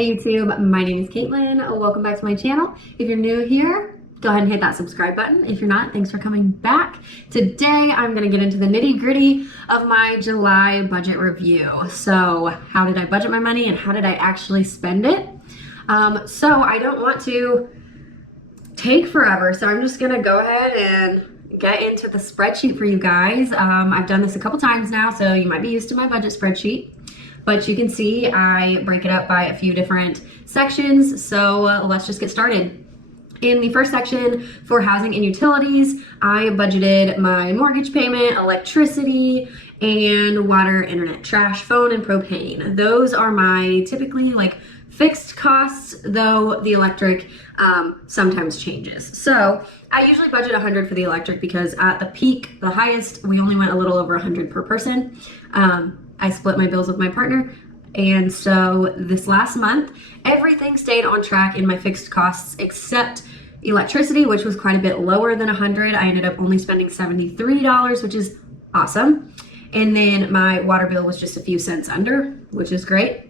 Hey YouTube, my name is Caitlin. Welcome back to my channel. If you're new here, go ahead and hit that subscribe button. If you're not, thanks for coming back. Today, I'm gonna get into the nitty gritty of my July budget review. So how did I budget my money and how did I actually spend it? So I don't want to take forever, so I'm just gonna go ahead and get into the spreadsheet for you guys. I've done this a couple times now, so you might be used to my budget spreadsheet. But you can see I break it up by a few different sections. So let's just get started. In the first section for housing and utilities, I budgeted my mortgage payment, electricity, and water, internet, trash, phone, and propane. Those are my typically like fixed costs, though the electric sometimes changes. So I usually budget 100 for the electric because at the peak, the highest, we only went a little over 100 per person. I split my bills with my partner. And so this last month, everything stayed on track in my fixed costs except electricity, which was quite a bit lower than 100. I ended up only spending $73, which is awesome. And then my water bill was just a few cents under, which is great.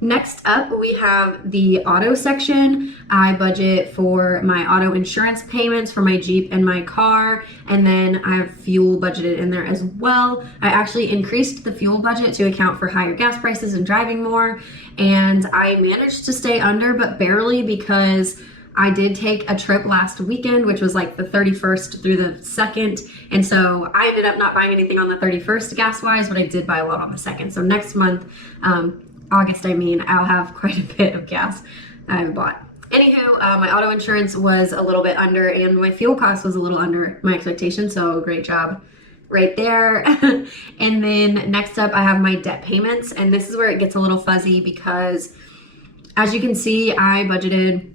Next up, we have the auto section. I budget for my auto insurance payments for my Jeep and my car, and then I have fuel budgeted in there as well. I actually increased the fuel budget to account for higher gas prices and driving more, and I managed to stay under, but barely, because I did take a trip last weekend, which was like the 31st through the 2nd, and so I ended up not buying anything on the 31st gas-wise, but I did buy a lot on the 2nd. So next month, August, I'll have quite a bit of gas I've bought. Anywho, my auto insurance was a little bit under and my fuel cost was a little under my expectations, so great job right there. And then next up, I have my debt payments, and this is where it gets a little fuzzy because as you can see, I budgeted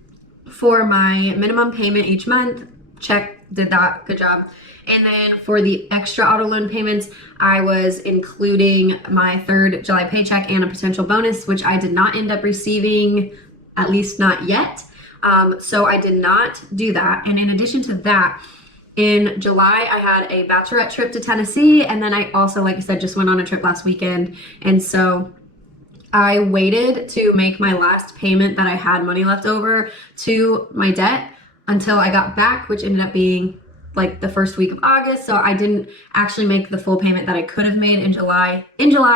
for my minimum payment each month. Check, did that, good job. And then for the extra auto loan payments, I was including my third July paycheck and a potential bonus, which I did not end up receiving, at least not yet. So I did not do that. And in addition to that, in July, I had a bachelorette trip to Tennessee. And then I also, like I said, just went on a trip last weekend. And so I waited to make my last payment that I had money left over to my debt until I got back, which ended up being like the first week of August. So I didn't actually make the full payment that I could have made in July.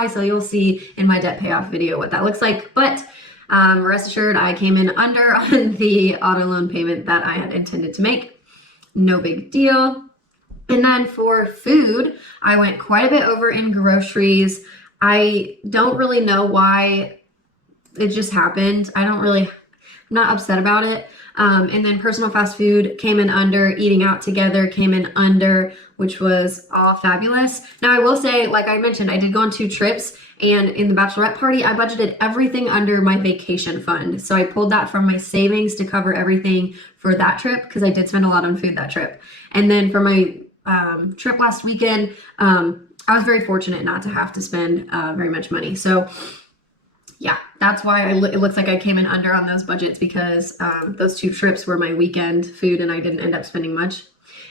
So you'll see in my debt payoff video what that looks like. But rest assured, I came in under on the auto loan payment that I had intended to make. No big deal. And then for food, I went quite a bit over in groceries. I don't really know why it just happened. I'm not upset about it. And then personal fast food came in under, eating out together came in under, which was all fabulous. Now I will say, like I mentioned, I did go on 2 trips, and in the bachelorette party, I budgeted everything under my vacation fund. So I pulled that from my savings to cover everything for that trip because I did spend a lot on food that trip. And then for my trip last weekend, I was very fortunate not to have to spend very much money. So yeah, that's why it looks like I came in under on those budgets, because those 2 trips were my weekend food and I didn't end up spending much.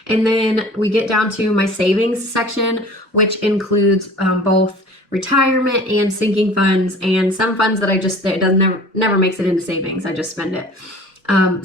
And then we get down to my savings section, which includes both retirement and sinking funds, and some funds that never makes it into savings. I just spend it.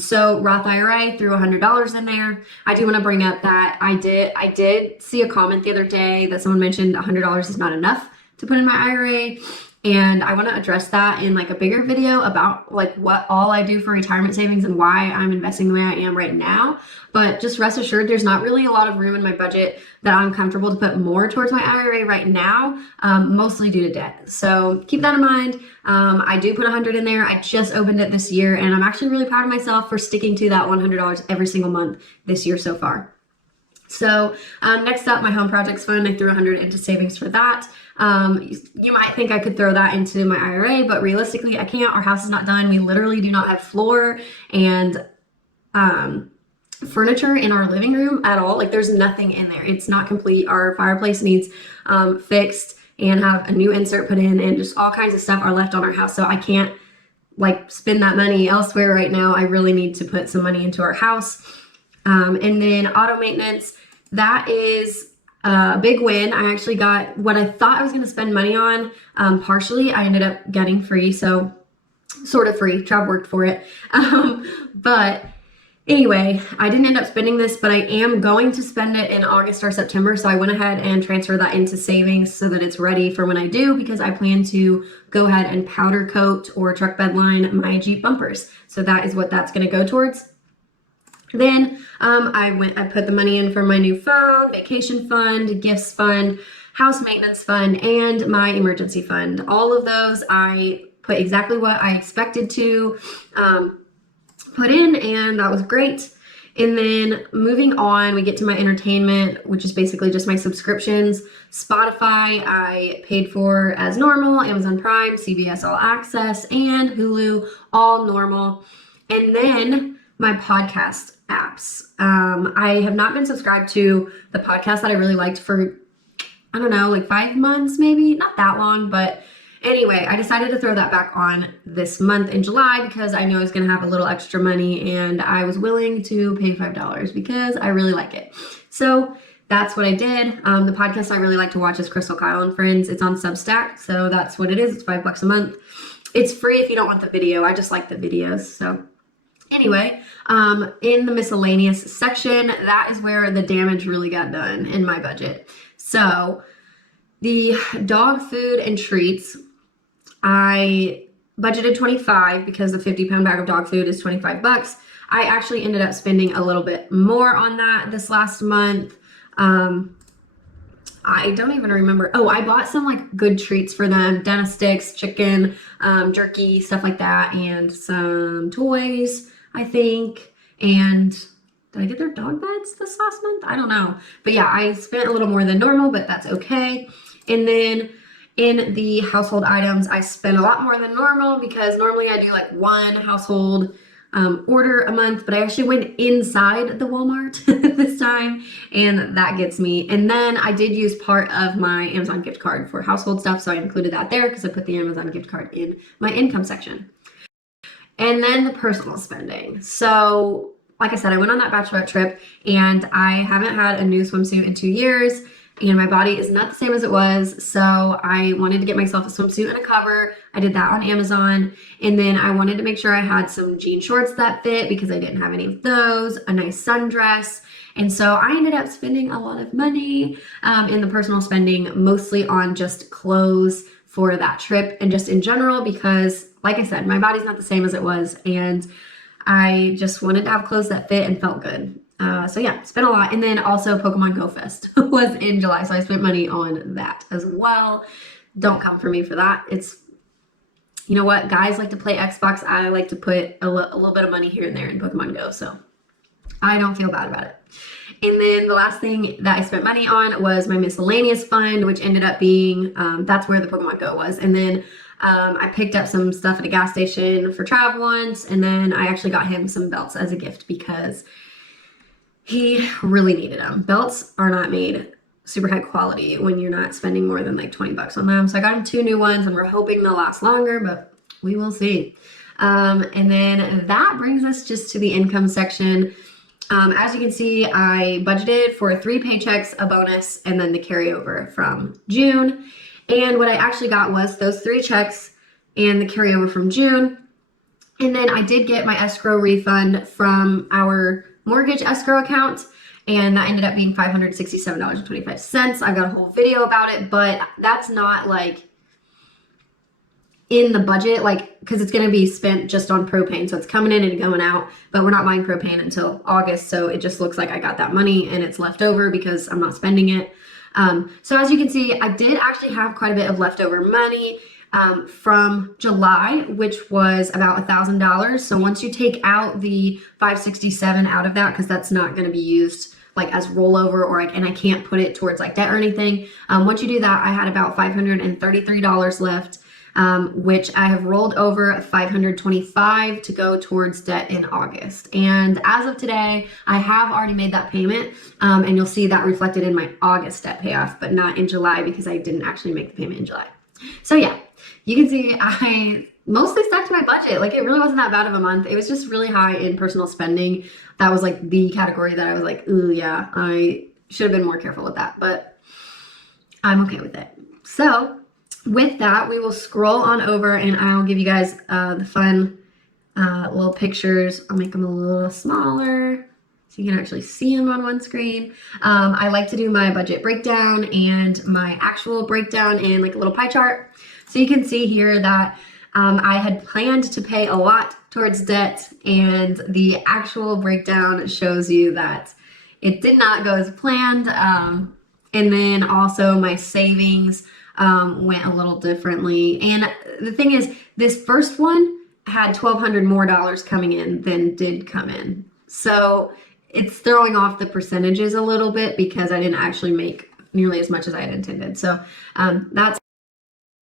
So Roth IRA, threw $100 in there. I do want to bring up that I did see a comment the other day that someone mentioned $100 is not enough to put in my IRA. And I want to address that in like a bigger video about like what all I do for retirement savings and why I'm investing the way I am right now. But just rest assured, there's not really a lot of room in my budget that I'm comfortable to put more towards my IRA right now, mostly due to debt. So keep that in mind. I do put 100 in there. I just opened it this year, and I'm actually really proud of myself for sticking to that $100 every single month this year so far. So next up, my home projects fund, I threw 100 into savings for that. You might think I could throw that into my IRA, but realistically I can't. Our house is not done. We literally do not have floor and furniture in our living room at all. Like there's nothing in there. It's not complete. Our fireplace needs fixed and have a new insert put in, and just all kinds of stuff are left on our house. So I can't like spend that money elsewhere right now. I really need to put some money into our house. And then auto maintenance, that is a big win. I actually got what I thought I was going to spend money on. Partially, I ended up getting free. So sort of free. Trav worked for it. But anyway, I didn't end up spending this, but I am going to spend it in August or September. So I went ahead and transferred that into savings so that it's ready for when I do, because I plan to go ahead and powder coat or truck bed line my Jeep bumpers. So that is what that's going to go towards. Then I put the money in for my new phone, vacation fund, gifts fund, house maintenance fund, and my emergency fund. All of those I put exactly what I expected to put in, and that was great. And then moving on, we get to my entertainment, which is basically just my subscriptions. Spotify, I paid for as normal, Amazon Prime, CBS All Access, and Hulu, all normal. And then my podcast apps. I have not been subscribed to the podcast that I really liked for, I don't know, like 5 months, maybe, not that long, but anyway, I decided to throw that back on this month in July because I knew I was going to have a little extra money, and I was willing to pay $5 because I really like it. So that's what I did. The podcast I really like to watch is Crystal Kyle and Friends. It's on Substack, so that's what it is. It's $5 a month. It's free if you don't want the video. I just like the videos. So anyway, in the miscellaneous section, that is where the damage really got done in my budget. So the dog food and treats, I budgeted $25 because the 50-pound bag of dog food is $25. I actually ended up spending a little bit more on that this last month. I don't even remember. Oh, I bought some like good treats for them. Dentist sticks, chicken, jerky, stuff like that, and some toys, I think. And did I get their dog beds this last month? I don't know. But yeah, I spent a little more than normal, but that's okay. And then in the household items, I spent a lot more than normal because normally I do like one household order a month, but I actually went inside the Walmart this time, and that gets me. And then I did use part of my Amazon gift card for household stuff, so I included that there because I put the Amazon gift card in my income section. And then the personal spending. So like I said, I went on that bachelorette trip, and I haven't had a new swimsuit in 2 years. And my body is not the same as it was, so I wanted to get myself a swimsuit and a cover. I did that on Amazon, and then I wanted to make sure I had some jean shorts that fit because I didn't have any of those, a nice sundress, and so I ended up spending a lot of money in the personal spending, mostly on just clothes for that trip and just in general because, like I said, my body's not the same as it was, and I just wanted to have clothes that fit and felt good. So yeah, spent a lot. And then also Pokemon Go Fest was in July, so I spent money on that as well. Don't come for me for that. It's, you know what, guys like to play Xbox. I like to put a little bit of money here and there in Pokemon Go, so I don't feel bad about it. And then the last thing that I spent money on was my miscellaneous fund, which ended up being, that's where the Pokemon Go was. And then I picked up some stuff at a gas station for Trav once, and then I actually got him some belts as a gift because he really needed them. Belts are not made super high quality when you're not spending more than like $20 on them. So I got him 2 new ones, and we're hoping they'll last longer, but we will see. And then that brings us just to the income section. As you can see, I budgeted for 3 paychecks, a bonus, and then the carryover from June. And what I actually got was those 3 checks and the carryover from June. And then I did get my escrow refund from our mortgage escrow account, and that ended up being $567.25. I got a whole video about it, but that's not like in the budget, like, because it's going to be spent just on propane, so it's coming in and going out, but we're not buying propane until August, so it just looks like I got that money and it's left over because I'm not spending it. So as you can see, I did actually have quite a bit of leftover money from July, which was about $1,000. So once you take out the $567 out of that, because that's not going to be used like as rollover or and I can't put it towards like debt or anything. Once you do that, I had about $533 left, which I have rolled over $525 to go towards debt in August. And as of today, I have already made that payment, and you'll see that reflected in my August debt payoff, but not in July because I didn't actually make the payment in July. So yeah, you can see I mostly stuck to my budget. Like, it really wasn't that bad of a month. It was just really high in personal spending. That was like the category that I was like, ooh, yeah, I should have been more careful with that, but I'm okay with it. So with that, we will scroll on over and I'll give you guys the fun little pictures. I'll make them a little smaller so you can actually see them on one screen. I like to do my budget breakdown and my actual breakdown in like a little pie chart. So you can see here that I had planned to pay a lot towards debt, and the actual breakdown shows you that it did not go as planned. And then also my savings went a little differently. And the thing is, this first one had $1,200 more coming in than did come in. So it's throwing off the percentages a little bit because I didn't actually make nearly as much as I had intended. So that's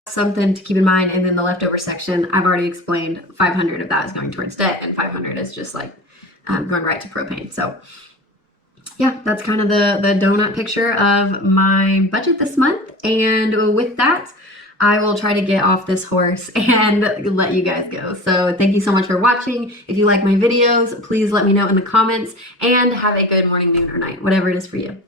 something to keep in mind. And then the leftover section, I've already explained, 500 of that is going towards debt and 500 is just like going right to propane. So yeah, that's kind of the donut picture of my budget this month. And with that, I will try to get off this horse and let you guys go. So thank you so much for watching. If you like my videos, please let me know in the comments, and have a good morning, noon, or night, whatever it is for you.